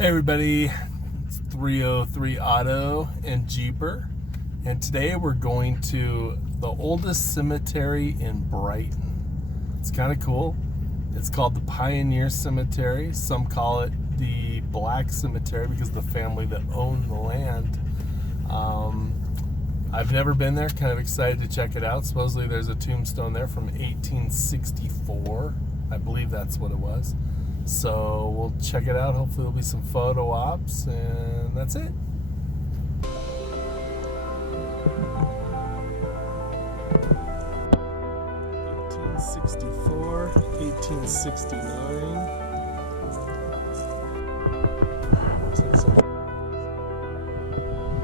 Hey everybody, it's 303 Auto and Jeeper, and today we're going to the oldest cemetery in Brighton. It's kind of cool. It's called the Pioneer Cemetery. Some call it the Black Cemetery because of the family that owned the land. I've never been there, kind of excited to check it out. Supposedly there's a tombstone there from 1864. I believe that's what it was. So we'll check it out. Hopefully there'll be some photo ops, and that's it. (1864, 1869).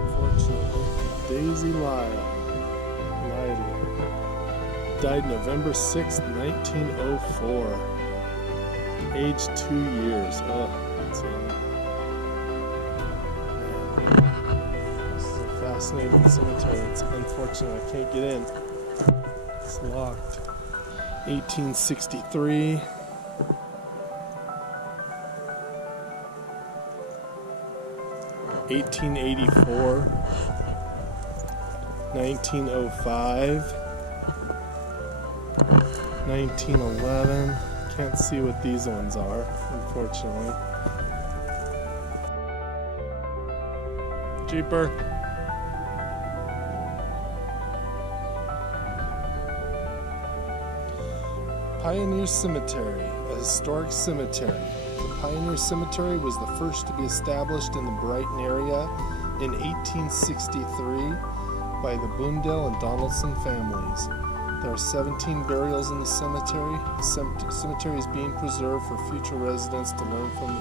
Unfortunately, Daisy Lyle died November 6th, 1904. Age 2 years. Oh, that's young. This is a fascinating cemetery. It's unfortunate I can't get in. It's locked. 1863. (1884), 1905, 1911. Can't see what these ones are, unfortunately. Jeeper. Pioneer Cemetery, a historic cemetery. The Pioneer Cemetery was the first to be established in the Brighton area in 1863 by the Boondell and Donaldson families. There are 17 burials in the cemetery. The cemetery is being preserved for future residents to learn from